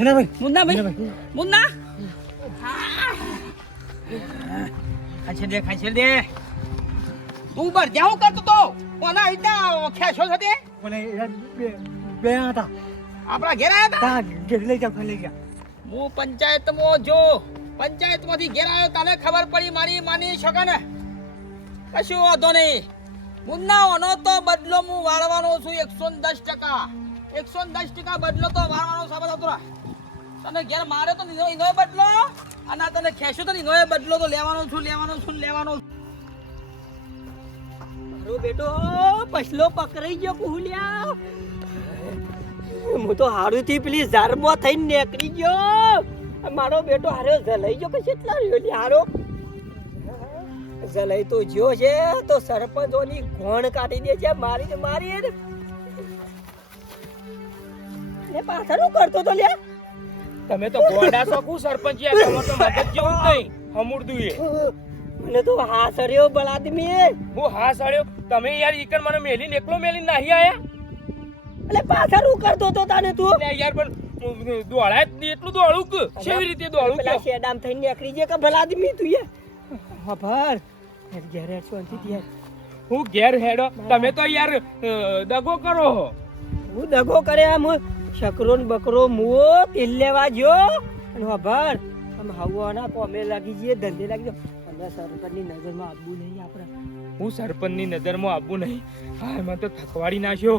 હેનાભાઈ મુન્ના ભાઈ હેનાભાઈ મુન્ના ખાઈ દે ખાઈ દે. તું બર જાઉં કરતો તો. કોના ઈતા ખેશો છે તે? મને એ બે બે હતા. આપણા ઘેર આયા હતા? તા ઘેર લઈ જાવ લઈ ગયા હું પંચાયતમાં જો પંચાયતમાંથી ઘેર આવ્યો તને ખબર પડી મારી માની શકન કશું વાંધો નહીં. મુન્ના ઓનો તો બદલો હું વાળવાનો છું એકસો ને દસ ટકા. એકસો ને દસ ટકા બદલો તો વાળવાનો સાબત હતો તને ઘેર મારે તો નીનો ઇનોય બદલો. અને આ તને ખેંચ્યો તો ઈનોય બદલો તો લેવાનો છું લેવાનો છું, લેવાનો મારો બેટો, પછલો પકડાઈ ગયો કુહલ્યા. હું તો હારું થી પેલી ઝારમાં થઈને નીકળી ગયો. મારો બેટો હારો જલાઈ ગયો પછી એટલા રહ્યો લે હારો? જલાઈ તો જ્યો છે, તો સરપંચોની ગોણ કાઢી દે છે મારી મારી લે પાછળ કરતો તો લે તમે તો ગોડા શકું સરપંચ તમે તો મદદ જેવું જ નહીં. હમુરદું એ મને તો હાસર્યો બળાદમી હું હા સર્યો તમે યાર ઈકણ મને મેલીને એકલો મેલીને નાહી આયા? એટલે પાછળ કરતો તો તાને તું. યાર પણ દોડાય જ એટલું દોડું કે કેવી રીતે દોડું પેલા શેડામ થઈને નીકળી જે કે ભલાદમી તું યે ખબર ઘેરે શાંતિથી યાર. હું ઘેર હેડો. તમે તો યાર દગો કરો હો. હું દગો કરે આમ શકરો ને બકરો મુઓ તેલ લેવા ગયો અને ખબર આમ હવાના કોમે લાગી જઈએ, ધંધે લાગી જાય અમે સરપંચની નજરમાં આવવું નહીં આપણે હું સરપંચની નજરમાં આવું નહીં. હા એમાં તો થકવાડી નાખ્યો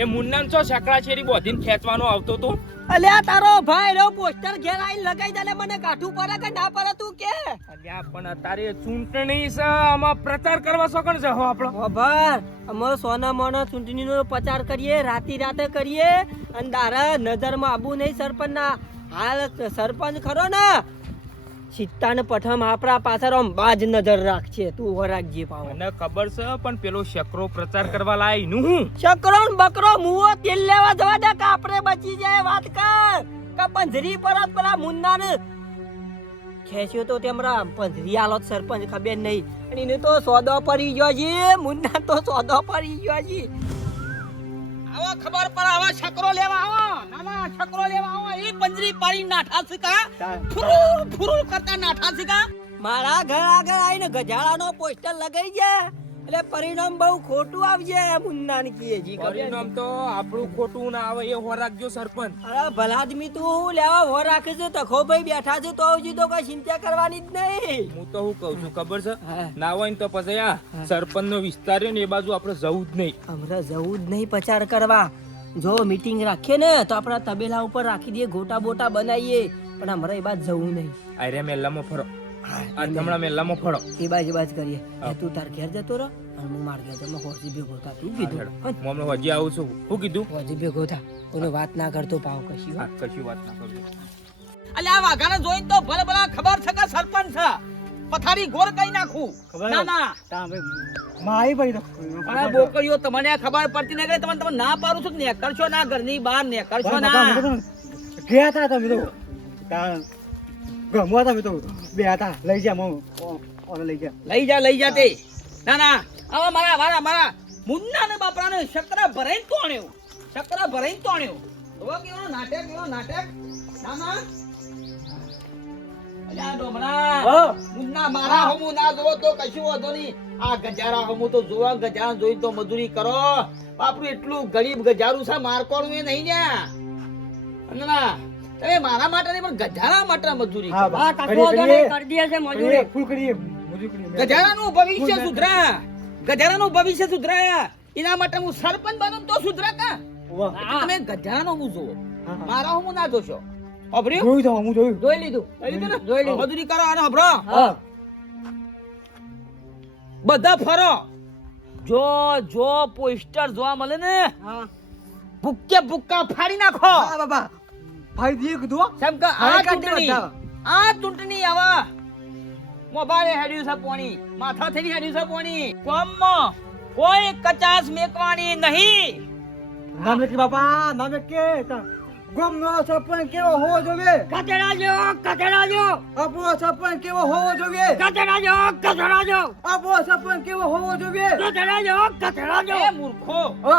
એ મુન્નાન છો સકડાચેરી બોધીને ખેંચવાનો આવતો તો? અલ્યા તારો ભાઈ રો પોસ્ટર ઘેર આઈને લગાઈ દે મને કાઠું પડે કે ના પડે તું કે? અલ્યા પણ અત્યારે ચૂંટણી છે આમાં પ્રચાર કરવા શકણ છે હો આપણો. ખબર અમે સોના મોના ચૂંટણીનો પ્રચાર કરીએ રાતી રાતે કરીએ અને દારા નજરમાં આવું નહીં સરપંચના. હાલ સરપંચ ખરો ને? સિત્તાને પઠમ આપણા પાછળ આમ બાજ નજર રાખશે તું વરાગજી પાવ મને ખબર છે પણ પેલો શકરો પ્રચાર કરવા લાયનું હું? શકરો ને બકરો મુવો તેલ લેવા જવા દે કે આપણે બચી જાય વાત કર. કે પંજરી પર જ પેલા મુન્ના ને ખેંચ્યો તો તેમરા પંજરી આલો સરપંચ ખબર નહીં. અને એને તો સોદો પડી ગયો છે મુન્ના તો સોદો પડી ગયો છે આવો ખબર પર આવો છકરો લેવા આવો. નાના છકરો લેવા આવો પંજરી પાડી નાઠા સિકા ફુરુર ફુરુર કરતા નાઠા સિકા મારા ઘર આગળ આવીને ગજાળાનો પોસ્ટર લગાઈ જાય એટલે પરિણામ બહુ ખોટું આવજે મુન્ના ને કીએ જી પરિણામ તો આપણું ખોટું ના આવે એ હો રાખજો સરપંચ. અરે ભલાદમી તું હું લેવા હો રાખે છે તખો ભાઈ બેઠા છે તો આવજી તો કઈ ચિંતા કરવાની જ નહીં. હું તો હું કઉ છું ખબર છે? ના હોય ને તો પછી આ સરપંચ નો વિસ્તાર ને એ બાજુ આપણે જવું જ નહીં. હમણાં જવું જ નહીં પ્રચાર કરવા. જો મીટિંગ રાખીએ ને તો આપણા તબેલા ઉપર રાખી દઈએ ગોટા બોટા બનાવીએ. પણ અમારે એ બાદ જવું નહીં. અરે મેં લમો ફરો આ મેં લમો ફરો એ બાજુ બાજ કરીએ. તું તાર ઘેર જતો રહો અને હું માર ઘેર તમે હોજી ભેગો થા. તું કીધું હું હમણાં હોજી આવું છું. શું કીધું? હોજી ભેગો થા. કોઈને વાત ના કરતો પાવ કશી વાત કશી વાત ના કરતો. અલ્યા આ વાઘાને જોઈને તો ભલે ભલા ખબર છે કે સરપંચ છે. પથારી ગોર કઈ નાખું. ના ના. ભાઈ તો. અરે બોકરીઓ તમને ખબર પડતી નહીં કે તમને તમે ના પાડું છું ને કરશો ના ઘરની બહાર ને. કરશો ના ગયા હતા તમે તો. ગમવા તમે તો. બે હતા લઈ જા ઓને લઈ જા લઈ જા લઈ જા તે. ના ના. આવા મારા મારા મારા. મુન્ના ને બાપરાને શકરા ભરાઈ તોણ્યો શકરા ભરાઈને તોણ્યો તો કેવો નાટક કેવો નાટક? ના ના. મુન્ના મારા હમુ ના જોવો તો કશું વાંધો નહીં. આ ગજારા હમુ તો જોવા ગજારા જોઈ તો મજૂરી કરો. બાપરું એટલું ગરીબ ગજારું છે મારકોણું એ નહીં ને ના તમે મારા માટે નહીં પણ ગજારા માટે મજૂરી હા, કરો. બા. કરીએ, કરીએ. કરી દે છે કરીએ, ફૂલ કરીએ ગજારાનું ભવિષ્ય સુધરા. ગજારાનું ભવિષ્ય સુધરાયા એના માટે હું સરપંચ બનું તો સુધરા કા. વાહ. તમે ગજારાનો હું જોવો. મારા હું ના જોશો. અભર્યું જોયું તો હું જોયું. જોઈ લીધું. જોઈ લીધું. જોઈ લીધું મજૂરી કરો અને અભરો બધા ફરો. જો જો પોસ્ટર જોવા મળે ને ભૂકે ભૂક્કા ફાડી નાખો. હા બાબા ભાઈ દીએ કીધું. કેમ કે આ ચૂંટણી. આ ચૂંટણી આવા. મોબાઈલે હેડ્યું છે પોણી. માથા થઈ હેડ્યું છે પોણી. કોમમાં કોઈ કચાસ મેકવાની નહીં. નામ લખી બાપા નામ લખી. ગામનો સરપંચ કેવો હોવો જોઈએ? કચરા જો કચરા જો આપણો સરપંચ કેવો હોવો જોઈએ? કચરા જો કચરા જો આપણો સરપંચ કેવો હોવો જોઈએ? કચરા જો કચરા જો એ મૂર્ખો. હ.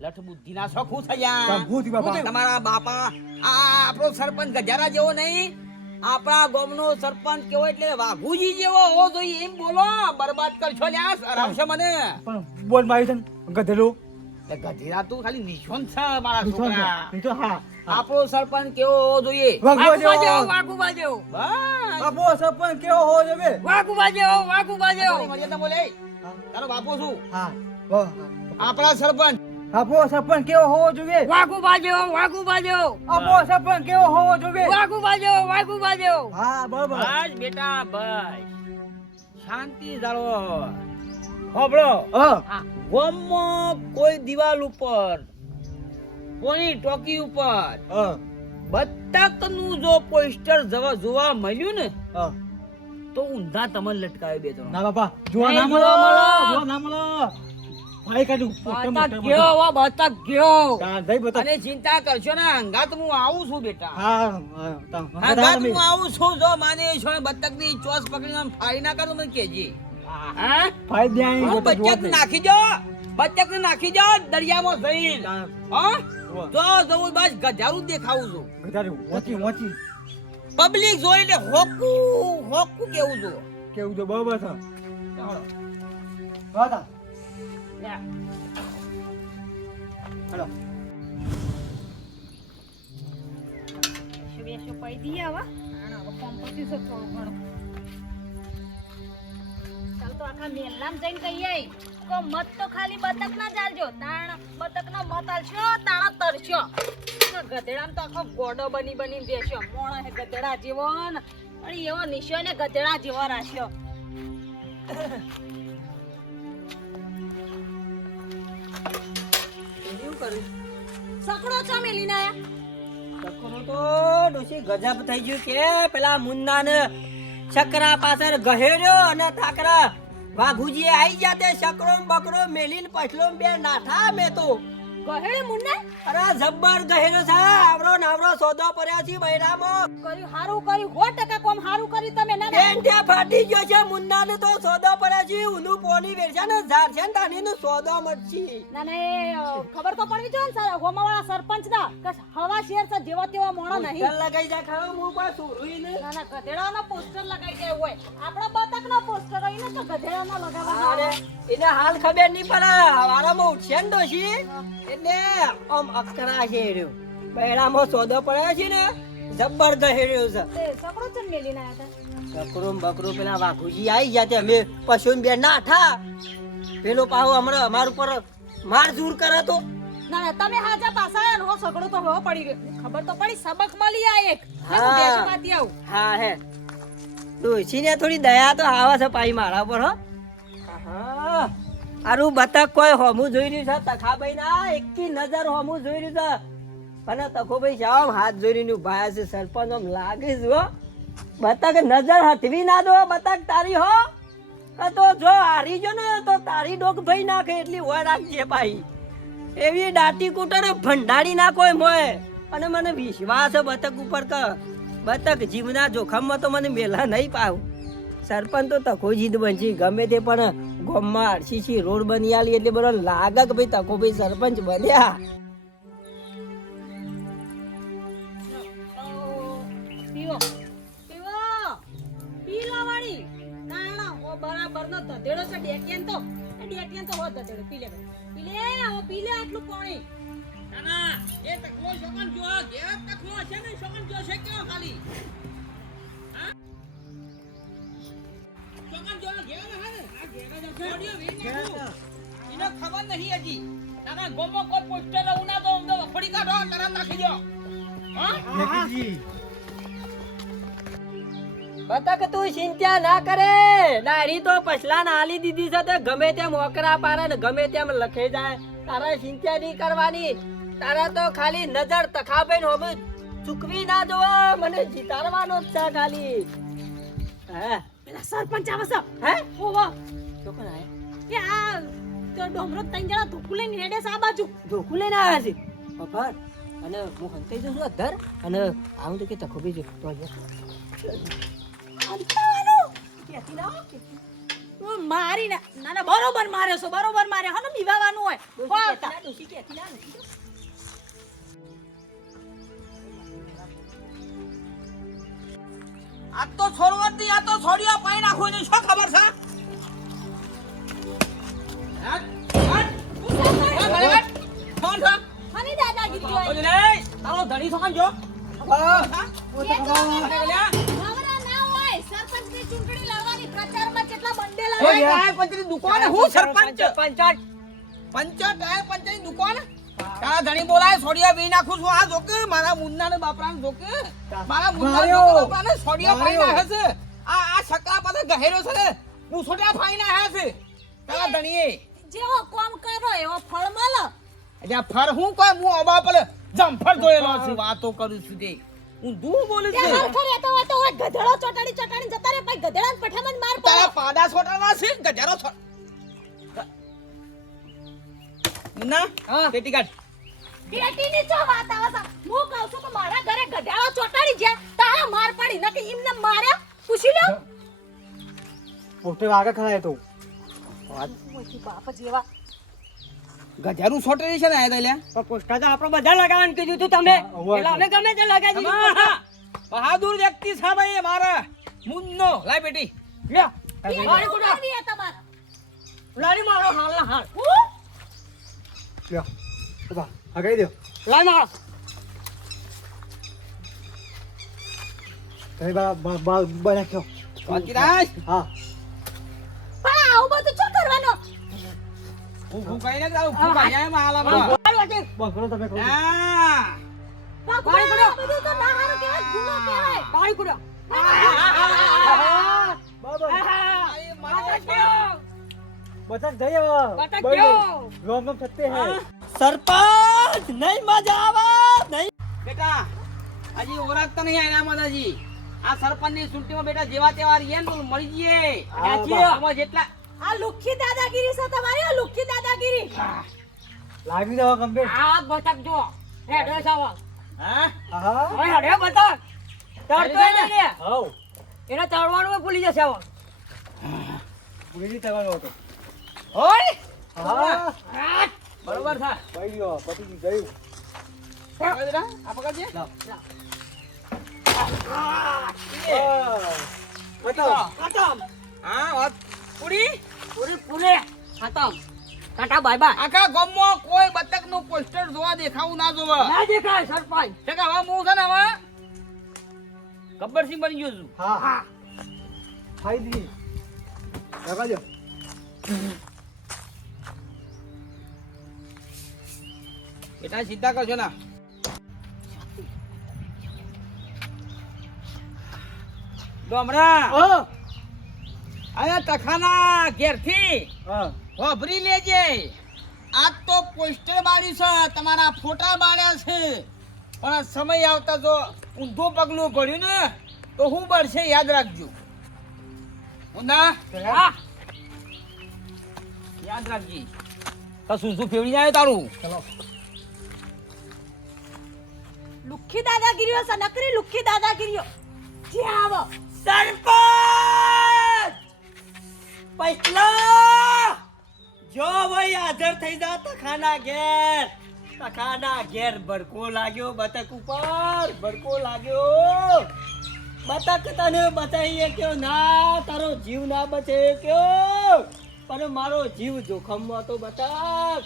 લઠ બુદ્ધિના શોખું થયા? ભૂત બાપા. તમારા બાપા. આ આપણો સરપંચ ગજારા જેવો નહીં. આપણા ગામનો સરપંચ કેવો એટલે વાઘુજી જેવો હોવો જોઈએ. એમ બોલો. બરબાદ કરશો લ્યા છે મને. પણ બોલ મારી છે ને ગધેડું ગધેડા તું ખાલી નિશોન છે મારા છોકરા. તો હા. આપણો સરપંચ કેવો હોવો જોઈએ? વાઘુબા જેવો વાઘુબા જેવો બસ. આપણો સરપંચ કેવો હોવો જોઈએ? વાઘુબા જેવો વાઘુબા જેવો. મર્યાદા બોલે. તારો બાપો છું હા. આપણા સરપંચ. આપો સરપંચ કેવો હોવો જોઈએ? વાઘુબા જેવો વાગુ જેવો. આપો સરપંચ કેવો હોવો જોઈએ? વાઘુબા જેવો વાગુ જેવો. હા બરાબર. બસ બેટા બસ. શાંતિ જાળવો. હોબળો હા. કોઈ દિવાલ ઉપર કોની ટોકી ઉપર. હા. બતકનું જો પોસ્ટર જવા જોવા મળ્યું ને તો ઊંધા તમને લટકાવે બે ત્રણ ના બાપા. જોવા ના મળો જોવા ના મળો. ભાઈ કાઢું બતક ગયો વા બતક ગયો. હા દઈ અને ચિંતા કરશો ને હંગાત હું આવું છું બેટા. હા હા હંગાત હું આવું છું જો માને છો બતકની ચોસ પકડીને ફાઈ ના કરું મને કેજે હા? ભાઈ ત્યાં ગોતા નાખી જો. બચત નાખી જો દરિયામાં જઈને. હા? જો જવું બસ ગજારું જ દેખાવું છું. ગધારી ઓછી ઓછી. પબ્લિક જોઈ એટલે હોકું હોકું કેવું જો કેવું જો બરાબર છે? હા હેલો હાલો. બેસો પૈ દઈએ હવે. ફોર્મ પછી છે થોડું ઘણું. તો આખા મેલનામ જઈને કહીએ કો મત તો ખાલી બતક ના ચાલજો તાણ બતક નો મત આલશો તાણા તરશો. ગધેડામાં તો આખો ગોડો બની બની બેસ્યો મોણા હે ગધેડા જેવો ને પણ એવો નિશો ને ગધેડા જેવો રાખ્યો. શું કર્યું સકડો છો મેલીને આયા? ચક્કરો તો ડોશી ગજબ થઈ ગયું કે પેલા મુન્ના ને છકરા પાછળ ગહેર્યો અને ઠાકરા વાઘુજી આઈ જાતે ને બકરો મેલીન પછલોમ બે નાઠા મેં તો ગહેડે મુન્ના? અરે જબ્બર ગહેરો છે. આવરો નાવરો સોદો પડ્યા છે બૈરામો. કર્યું હારું કર્યું. હો ટકા કોમ હારું કર્યું તમે ના ના. ફાટી ગયો છે મુન્ના ને તો સોદો પડ્યા છે. ઊનું પોની વેરજા ને ઝાર છે ને તાની નું સોદો મટશે ના ના એ ખબર તો પડવી જોઈએ ને સર હોમાવાળા સરપંચ ના. કે હવા શેર છે જેવો તેવો મોણો નહીં. લગાઈ જા ખાવ હું પણ સુરુઈ ને ના ના ગધેડાનો પોસ્ટર લગાઈ જાય હોય. આપણો બતક નો પોસ્ટર હોય ને તો ગધેડાનો લગાવવાનો. અરે એને હાલ ખબર નહીં પડે. હવારામાં ઉઠશે ને ડોશી? એટલે આમ અકરા છે રહ્યો બૈરામાં સોદો પડ્યો છે ને જબ્બર ગહેર્યો છે. સકડો ચન મેલીને આયા હતા? બકરો ને બકરો પેલા વાઘુજી આવી ગયા તે અમે પશુ બે નાઠા પેલો પાહો હમણાં અમાર ઉપર માર ઝૂર કરે તો. ના ના તમે હાજા ને હો સગડો તો હો પડી ગયો. ખબર તો પડી સબક મળી આ એક. હા. હા હે. તો ને થોડી દયા તો આવા છે પાઈ મારા ઉપર હો હા. આરું બતક કોઈ હોમું જોઈ રહ્યું છે? તખાભાઈ ના એકી નજર હોમું જોઈ રહ્યું છે. અને તખોભાઈ જાવ હાથ જોઈ રહ્યું ભાઈ છે સરપંચ, આમ લાગે છે બતક નજર હથવી ના દો, બતક તારી હો. તો જો હારી જો ને, તો તારી ડોક ભાઈ નાખે એટલી હોય રાખજે ભાઈ. એવી દાટી કૂટર ભંડારી ના કોઈ મોય. અને મને વિશ્વાસ બતક ઉપર કે બતક જીવના જોખમમાં તો મને મેલા નહીં પાવ. સરપંચ તો તકો જીદ બનશે ગમે તે પણ ગામમાં આરસીસી રોડ બની આલી એટલે બરો લાગે કે ભાઈ તકો ભાઈ સરપંચ બન્યા. ના ના બરાબર નો ધધેડો છે ડેટિયન તો. એ ડેટિયન તો હો ધધેડો પી લે પી લે ઓ પી લે આટલું પાણી. નાના એ તકલો શકન જો કે તકલો છે ને શકન જો છે કેવો ખાલી. એને નહીં હજી. તારા ગોમો કોઈ પોસ્ટર લઉં ના તો અમને વખોડી કાઢો તરત નાખી દો. હા? બતક તું ચિંતા ના કરે. ડાયરી તો પછલા ના આલી દીધી છે તે ગમે તેમ ઓકરા પારે ને ગમે તેમ લખે જાય. તારા ચિંતા નહીં કરવાની. તારા તો ખાલી નજર તખાબેન નો ચૂકવી ના જો મને જીતાડવાનો જ છે ખાલી. હે? પેલા સરપંચ આવે છે. હે? ઓવો છોકરા હે આ તો ડોમરો ત્રણ જણા ધોકું લઈને હેડે છે આ બાજુ. ધોકું લઈને આવ્યા છે. ખબર અને હું હંતાઈ જઉં છું અધર અને આવું તો કે તખો બીજો. તો અહીંયા મારી ના ના બરોબર માર્યો છો બરોબર માર્યો. હને બીવાવાનું હોય. ડોશી હો ક્યાંથી તા. લાવો? ડોશી ક્યાંથી લાવો? આ તો છોડવાથી આ તો છોડ્યા પાઈ નાખો ને શું ખબર છે? ધણી ના બોલાય સોડિયા વી નાખું છું. આ જોકે મારા મુન્ના ને બાપરા ને જોકે મારા મુન્ના ને બાપરા ને સોડિયા માર્યો. નાખે છે. આ આ છકરા પાસે ગહેરો છે ને. પૂછોટ્યા ફાઈ નાખ્યા છે. તારા ધણીએ જેવો કોમ કરો એવો ફળ મળો અજા ફર હું કોઈ હું અબા પર જમફળ જોયેલો છું. વાતો કરું છું તે. હું દૂ બોલું છું. હરખો રહેતો હોય તો હોય ગધેડો ચોટાડી ચોટાડી જતા રે ભાઈ ગધેડા ને પઠામાં માર માર તારા પાડા છોટાડવા છે? ગજારો છો મુન્ના હા. પેટી કાઢ. પેટીની ચો વાત આવે છે? હું કહું છું કે મારા ઘરે ગધેડો ચોટાડી જાય તારા માર પડી નકે એમને માર્યા? પૂછી લો પોતે આગળ ખડાય તો. બાપ જેવા ગજારું છોટાડી છે ને આયા લ્યા. પણ પોસ્ટર તો આપણે બધા લગાવવાનું કીધું તું તમે. એટલે અમે ગમે તે લગાવી દીધું. બહાદુર વ્યક્તિ છે ભાઈ મારા. મુન્નો. લાય બેટી. લે મારી કુડા હે તમારા? લારી મારો હાલ ના હાલ લે ઊભા. આગળ દે. લાય મારો. તમે બા બા બા વાકીરાજ હા. પણ આવું બધું કઈ ને તારું માં હાલા. તમે બધું તો ના હારું ગુનો કહેવાય પાણી કુડો ગયો. રોમ રોમ હે. સરપંચ નહીં મજા આવે નહીં. બેટા હજી ઓળખતા નહીં આયા માતાજી. આ સરપંચની ચૂંટણીમાં બેટા જેવા તેવા રહીએ ને મળી જઈએ. જેટલા આ લુખી દાદાગીરી છે તમારી આ લુખી દાદાગીરી. લાગી દો કમ્પ્લીટ. આ બતક જો હેડે સાવા. હા? હા? હવે હેડે બતક તરતો એને લે હાઉ એને તરવાનું ભૂલી જશે આવો ભૂલી કરવાનો હતો ઓય! હા? બરોબર થા. ભાઈ ગયો પતી ગયું આ પકડજે. બતાવો હા વાત. પૂરી? પૂરી પૂરે. ખતમ. ટાટા બાય બાય આખા ગામમાં કોઈ બતકનું પોસ્ટર જોવા દેખાવું ના જોવા. ના દેખાય સરપંચ. છે હવે હું છે ને હવે ગબ્બરસિંહ બની ગયો છું. હા. હા. ખાઈ દી. લગાડજો બેટા સીધા કરજો ના. ડોમરા. હા આયા તખાના ઘેરથી વાભરી લેજે. આ તો પોસ્ટર બાળી છે તમારા ફોટા બાળ્યા છે. પણ સમય આવતા જો ઊંધું પગલું ભર્યું ને તો હું બળશે યાદ રાખજો. ઊંધા હા. યાદ રાખજે. તો શું શું ફેવડી જાય તારું. ચલો. લુખ્ખી દાદાગીરીઓ છે નકરી લુખ્ખી દાદાગીરીઓ. જે આવો. સરપંચ! પૈસલા! જો ભાઈ હાજર થઈ જા તખાના ઘેર. તખાના ઘેર ભડકો લાગ્યો બતક ઉપર ભડકો લાગ્યો. બતક તને બચાવીએ કયો ના તારો જીવ ના બચે કયો. પણ મારો જીવ જોખમમાં તો બતક.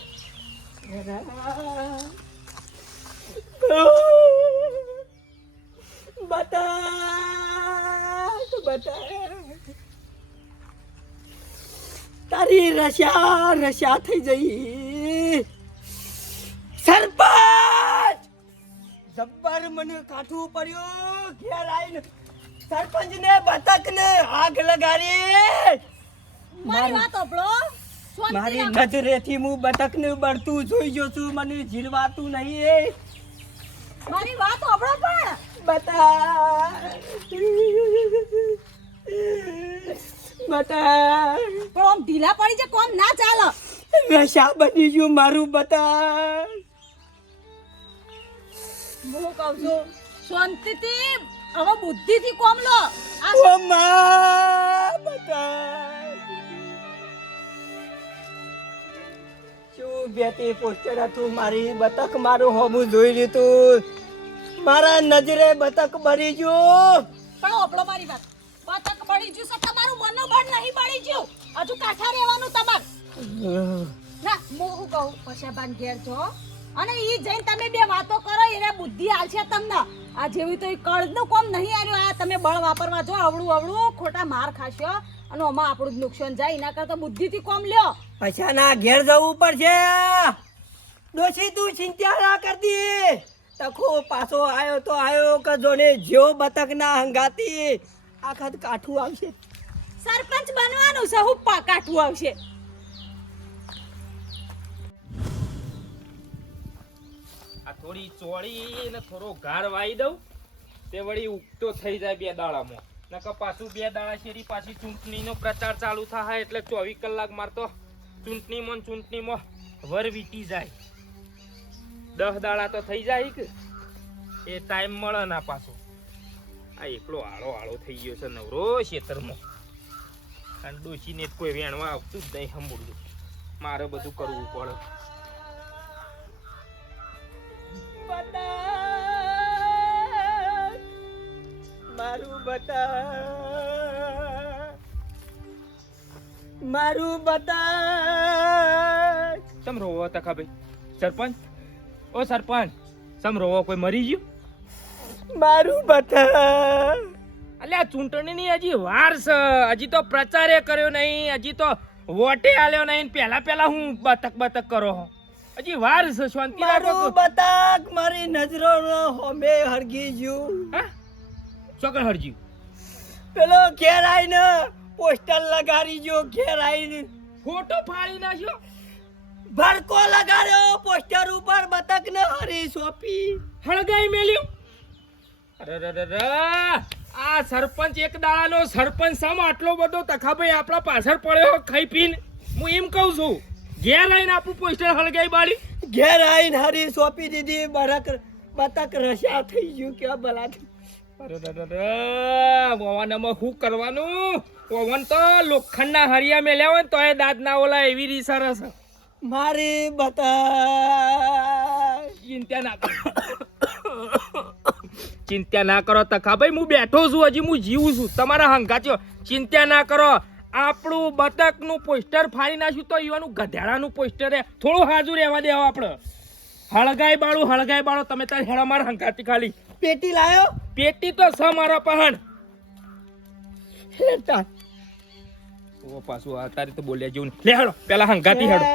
તારી રશા રશા થઈ જઈ. સરપંચ! જબ્બર મને કાઠું પડ્યું. ઘેર આવીને સરપંચ ને બતક ને આગ લગાડી. મારી વાત સાંભળો. મારી. નજરેથી હું બતક ને બળતું જોઈ જો છું. મને જીલવાતું નહીં. મારી વાત સાંભળો પણ. બતા બતા આમ ઢીલા પડી છે કોમ ના ચાલે. નશા બની ગયું મારું બતા હું કહું છું શાંતિથી હવે બુદ્ધિથી કોમ લો. ઓ માં બતા શું બેટી પોસ્ટર હતું મારી? બતક મારું હોમું જોઈ લીધું. મારા નજરે બતક ભરી ગયું. પણ ઓપડો મારી વાત. બતક બળી ગયું તમારું મનોબળ નહીં બળી જ્યું હજુ કાઠા રહેવાનું તમાર. ના હું શું કહું? પશાબાન ઘેર છો અને ઈ જઈને તમે બે વાતો કરો એને બુદ્ધિ આલશે તમને. આ જેવી તો કળનું કોમ નહીં આવ્યું. આ તમે બળ વાપરવા જો અવળું અવળું ખોટા માર ખાશો. અને ઓમાં આપણું જ નુકસાન જાય એના કરતા બુદ્ધિથી કોમ લ્યો. પૈસા ના ઘેર જવું પડશે. ડોશી તું ચિંતા ના કરતી. તખો પાછો આવ્યો તો આયો કે જોને જેવો બતક ના હંગાતી. આખત કાઠું આવશે. સરપંચ બનવાનું છે, હુપ્પા કાઠું આવશે. આ થોડી ચોળી ને થોડો ગાર વાઈ દઉં. તે વળી ઉગતો થઈ જાય બે દાડામાં. નકર પાછું બે દાડા શેરી પાછી ચૂંટણીનો પ્રચાર ચાલુ થાય એટલે ચોવીસ કલાક મારતો ચૂંટણીમાં ચૂંટણીમાં વર વીતી જાય. દસ દાડા તો થઈ જાય કે એ ટાઈમ મળે ના પાછો. આ એકલો આળો આળો થઈ ગયો છે નવરો ખેતરમાં અને ડોશીને કોઈ વેણવા આવતું જ નહીં સાંભળ્યું મારે બધું કરવું પડે. મારું બતા મારું બતા તમ રોવો તકા ભાઈ સરપંચ? ઓ સરપંચ તમ રોવો? કોઈ મરી ગયું? મારું બતક આ ચૂંટણીની હજી વાર છે. હજી તો પ્રચારે કર્યો નહીં હજી તો વોટે આલ્યો નહીં. પહેલા પહેલા હું બતક બતક કરો હજી વાર છે શાંતિ રાખો બતક મારી નજરો હોમે હરગી જ્યું. હા? ચોકડ હરજી. પેલો ઘેર આવીને પોસ્ટર લગાડી જો ઘેર આવીને ફોટો ફાડી નાખ્યો? ભડકો લગાડ્યો પોસ્ટર ઉપર બતક ને હરી સોંપી. હળગાઈ મેલ્યું? અરે રે રે. આ સરપંચ એક દાડાનો સરપંચ સામ આટલો બધો તખાભાઈ આપણા પાછળ પડ્યો ખાઈ પીને. હું એમ કહું છું ઘેર આવીને આપણું પોસ્ટર હળગાઈ બાળી. ઘેર આવીને હરી સોંપી દીધી બરક બતક રસ્યા થઈ ગયું કે ભલા. પવનમાં શું કરવાનું? પવન તો લોખંડના હરિયા મેલ્યા હોય ને તો એ દાંત ના ઓલા એવી રી સરસ. મારી બતા ચિંતા ના ચિંતા ના કરો તખાભાઈ હું બેઠો છું હજી હું જીવું છું. તમારા હંગાચ્યો ચિંતા ના કરો. આપણું બતકનું પોસ્ટર ફાડી નાખ્યું તો ઈવાનું ગધેડાનું પોસ્ટર થોડું હાજુ રહેવા દેવા આપણે. હળગાઈ બાળું હળગાઈ બાળો તમે તાર હેડા મારા હંગાતી ખાલી. પેટી લાયો? પેટી તો સ મારા પહાણ. ઓ પાછું આ તારી તો બોલ્યા જેવું લે હેડો પેલા હંગાતી હેડો.